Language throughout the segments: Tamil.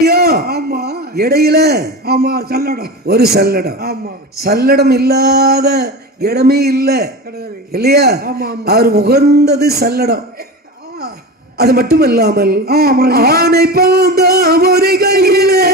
ஆமா. இடையில ஆமா சல்லடம் ஒரு சல்லடம். ஆமா. சல்லடம் இல்லாத இடமே இல்ல. இல்லையா? அவர் உகந்தது சல்லடம். அது மட்டும் இல்லாமல் ஆனை பாந்த ஒரு கையிலே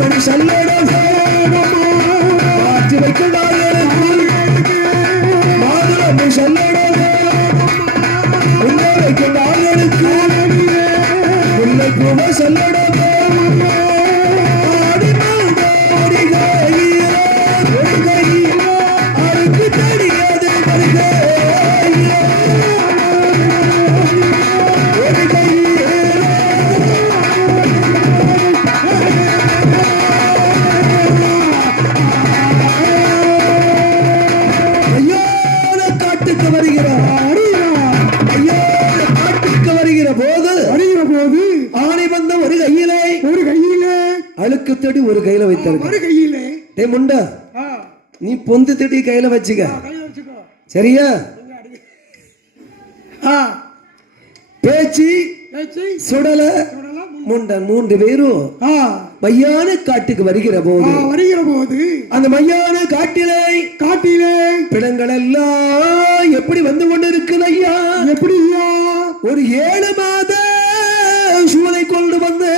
பேசி காட்டுக்கு வருகிற போது வருகிற போது ஆணை வந்த ஒரு கையிலே ஒரு கையிலே அழுக்கு தடி ஒரு கையில வைத்திருக்க. ஒரு கையிலே. டே முண்டா. ஆ. நீ பொந்து தடி கையில வச்சுக்க. கையில வச்சுக்கோ. சரியா? ஆ. பேச்சு ஏச்சி சுடல. சுடலாம் முண்டன் மூன்று பேரும் ஆ. மையான காட்டுக்கு வருகிற ஆ, போது வருகிற போது அந்த மையான காட்டிலே காட்டிலே பிணங்கள் எல்லாம் எப்படி வந்து கொண்டிருக்குது ஐயா? எப்படியா? ஒரு ஏழு மாத சூளை கொண்டு வந்து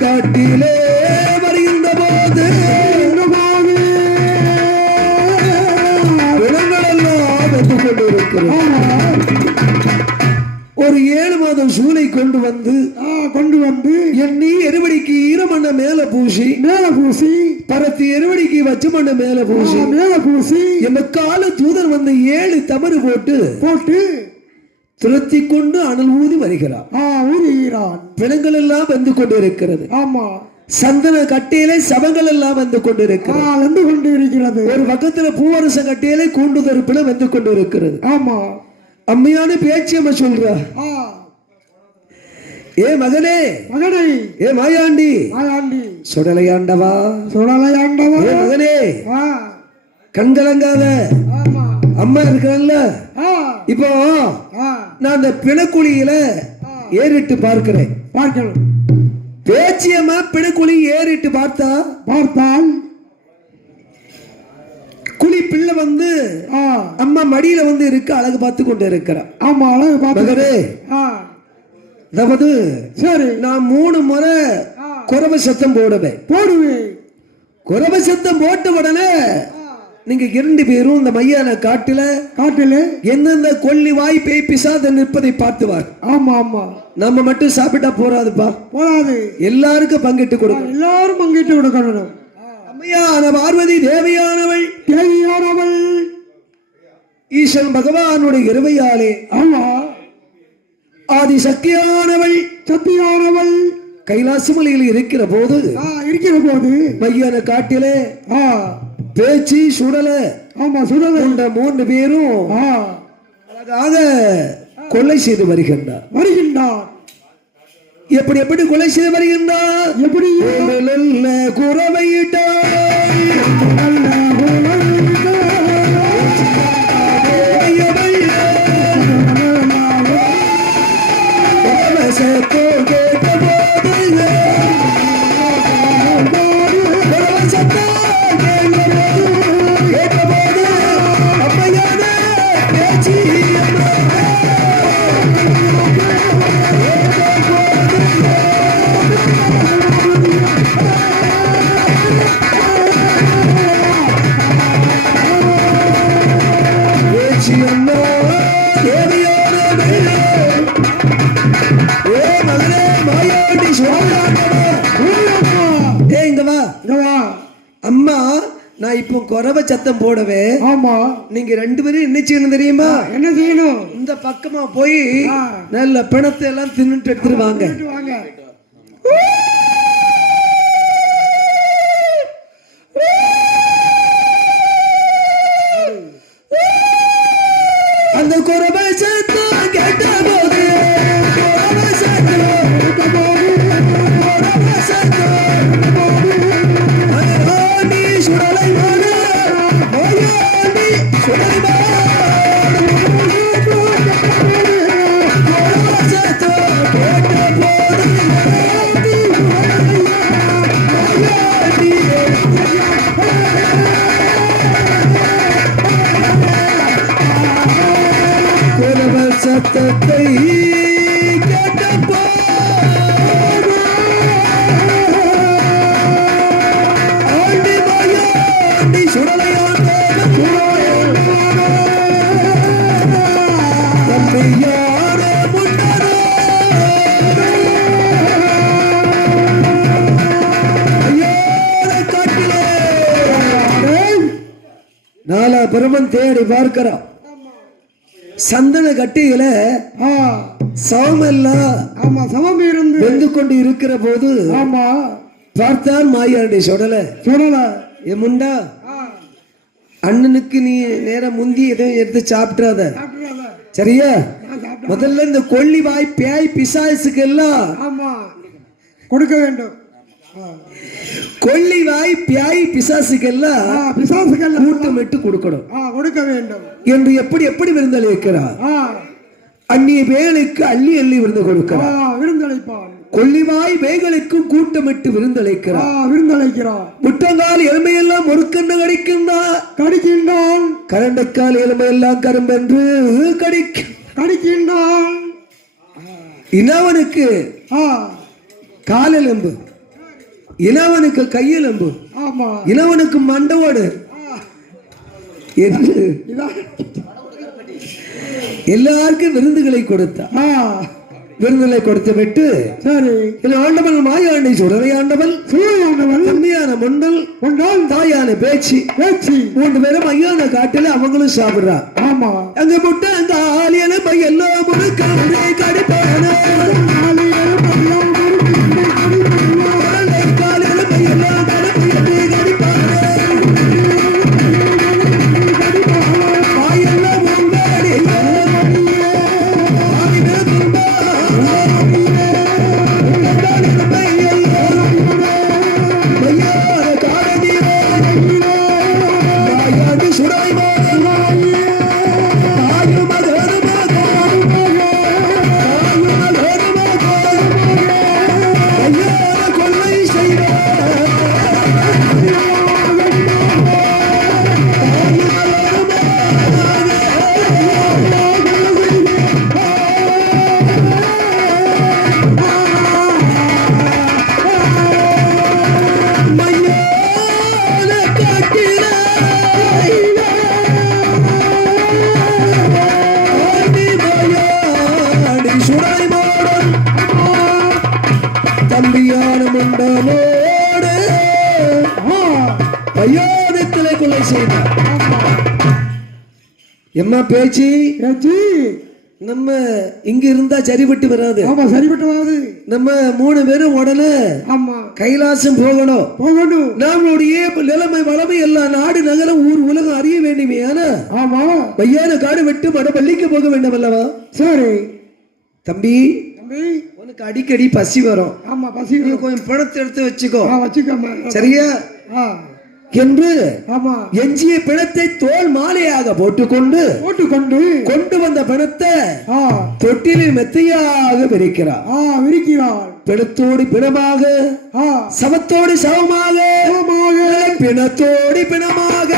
காட்டிலே மாதம் சூளை கொண்டு வந்து கொண்டு வந்து எண்ணி எருவடிக்கு ஈரமண்ண மேல பூசி மேல பூசி பரத்தி எருவடிக்கு வச்ச மண்ண மேல பூசி மேல பூசி எம்ம கால தூதர் வந்து ஏழு தமறு போட்டு போட்டு துரத்தி கொண்டு அனல் ஊதி வருகிறார். ஊதுகிறான். பிணங்கள் எல்லாம் வந்து கொண்டிருக்கிறது. ஆமா. சந்தன கட்டையிலே சபங்கள் எல்லாம் வந்து கொண்டிருக்கிறது. வந்து கொண்டு இருக்கிறது ஒரு பக்கத்துல பூவரச கட்டையிலே கூண்டுதல் பிணம் வந்து கொண்டிருக்கிறது. ஆமா. அம்மையான பேச்சு அம்மா சொல்றா. ஏ மகனே! மகனை! ஏ மாயாண்டி! ஆயாண்டி சுடலையாண்டவா? சுடலையாண்டவா? ஏ மகனே! கண்கலங்காத அம்மா இருக்கிறல்ல ஆ! இப்போ நான் அந்த பிணக்குழியில ஏறிட்டு பார்க்கிறேன். பார்க்கணும் பேச்சியம்மா பிணக்குழி ஏறிட்டு பார்த்தா? பார்த்தால் குழி பிள்ளை வந்து அம்மா மடியில வந்து இருக்கு அழகு பார்த்து கொண்டு இருக்கிறா ஆமா அழகு பார்த்து அதாவது சரி நான் மூணு முறை குறவ சத்தம் போடுவேன். போடுவேன். குறவ சத்தம் போட்ட உடனே நீங்க இரண்டு பேரும் இந்த மையான காட்டுல காட்டிலே? எந்தெந்த கொல்லி வாய் பேய் பிசாத நிற்பதை பார்த்துவார். ஆமா ஆமா. நம்ம மட்டும் சாப்பிட்டா போறாதுப்பா. போதாது எல்லாருக்கும் பங்கிட்டு கொடுக்கணும். எல்லாரும் பங்கிட்டு கொடுக்கணும். அம்மையான பார்வதி தேவையானவள். தேவையானவள். ஈசன் பகவானுடைய இருவையாலே ஆமா. ஆதி சக்தியானவள் சத்தியானவள் கைலாசமலையில் இருக்கிற போது இருக்கிற போது. மையான காட்டிலே பேச்சு சுடல ஆமா சுடலை கொண்ட மூன்று பேரும் அழகாக கொலை செய்து வருகின்றார். வருகின்றார். எப்படி எப்படி கொலை செய்து வருகின்றார்? எப்படி குறவையிட்டார் குறவ சத்தம் போடவே ஆமா. நீங்க ரெண்டு பேரும் என்ன செய்யணும் தெரியுமா? என்ன செய்யணும்? இந்த பக்கமா போய். நல்ல பிணத்தை எல்லாம் தின்னுட்டு எடுத்துருவாங்க காட்டிலே. நாலா பிரமன் தேடி பார்க்கிறான். சந்தன கட்டியில ஆ. சவமெல்லாம் ஆமா சமம் இருந்து வெந்து கொண்டு இருக்கிற போது ஆமா. பார்த்தான் மாயாண்டி சொடல. சுடல. ஏ முண்டா அண்ணனுக்கு நீ நேரம் முந்தி எதுவும் எடுத்து சாப்பிட்றாத. சரியா. முதல்ல இந்த கொள்ளி வாய் பேய் பிசாசுக்கு எல்லாம் கொடுக்க வேண்டும். கொள்ளி வாய் பேய் பிசாசுக்கு எல்லாம் ஆ, பிசாசுகள் கூட்டமிட்டு கொடுக்கணும். ஆ கொடுக்க வேண்டும். என்று எப்படி எப்படி விருந்தளி வைக்கிறார் ஆ. அந்நிய வேலுக்கு அள்ளி அள்ளி விருந்து கொடுக்கிறார். விருந்தளிப்பான் கொள்ளிவாய் வேகளுக்கு கூட்டமிட்டு விருந்தளிக்கிறார். விருந்தளிக்கிறான் முட்டங்கால் எலுமையெல்லாம் முறுக்கென்று கடிக்கின்றார். கடிக்கின்றான். கரண்டக்கால் எலுமையெல்லாம் கரும்பென்று கடிக்கும். கடிக்கின்றான். இனவனுக்கு ஆ. காலெலும்பு. இனவனுக்கு கையெலும்பு. ஆமா. இனவனுக்கு மண்டவோடு. என்று எல்லாருக்கும் விருந்துகளை கொடுத்தார் ஆ. விருந்துகளை கொடுத்து விட்டு சரி. இதில் ஆண்டவன் மாயாண்டி சுடலை ஆண்டவன் சூரியனவன் தம்பியான முண்டல் கொண்டால் தாயான பேச்சு பேச்சு. மூன்று பேரும் ஐயான காட்டுல அவங்களும் சாப்பிடுறாங்க ஆமா. அங்க முட்டை அந்த ஆலியல எல்லாம் முழுக்க வயோதித்திலே கொலை செய்தார். என்ன பேச்சு? பேச்சு. நம்ம இங்க இருந்தா சரிபட்டு வராது. ஆமா சரிபட்டு வராது. நம்ம மூணு பேரும் உடனே ஆமா. கைலாசம் போகணும். போகணும். நம்மளுடைய நிலைமை வளமை எல்லா நாடு நகரம் ஊர் உலகம் அறிய வேண்டுமே. ஆனா ஆமா. பையான காடு விட்டு மடப்பள்ளிக்கு போக வேண்டும் அல்லவா? சரி. தம்பி தம்பி. உனக்கு அடிக்கடி பசி வரும். ஆமா பசி கொஞ்சம் பணத்தை எடுத்து வச்சுக்கோ. வச்சுக்கோமா சரியா? ஆ. என்று எஞ்சிய பிணத்தை தோல் மாலையாக போட்டுக்கொண்டு போட்டுக்கொண்டு கொண்டு வந்த பிணத்தை தொட்டிலில் மெத்தையாக விரிக்கிறார். ஆ விரிக்கிறாள் பிணத்தோடு பிணமாக சவத்தோடு சவமாக. பிணத்தோடு பிணமாக.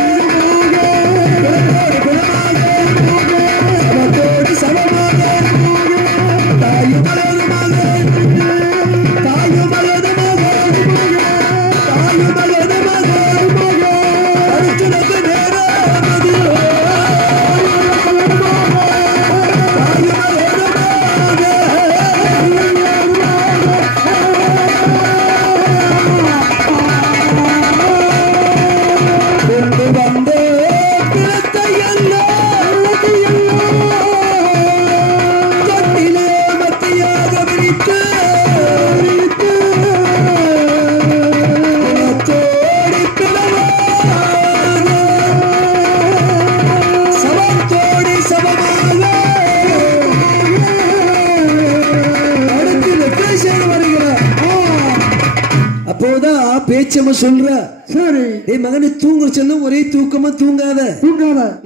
பேச்சம்ம சொல்ற. சரி ஏய் மகனை தூங்க சொன்ன ஒரே தூக்கமா தூங்காத. தூங்காத.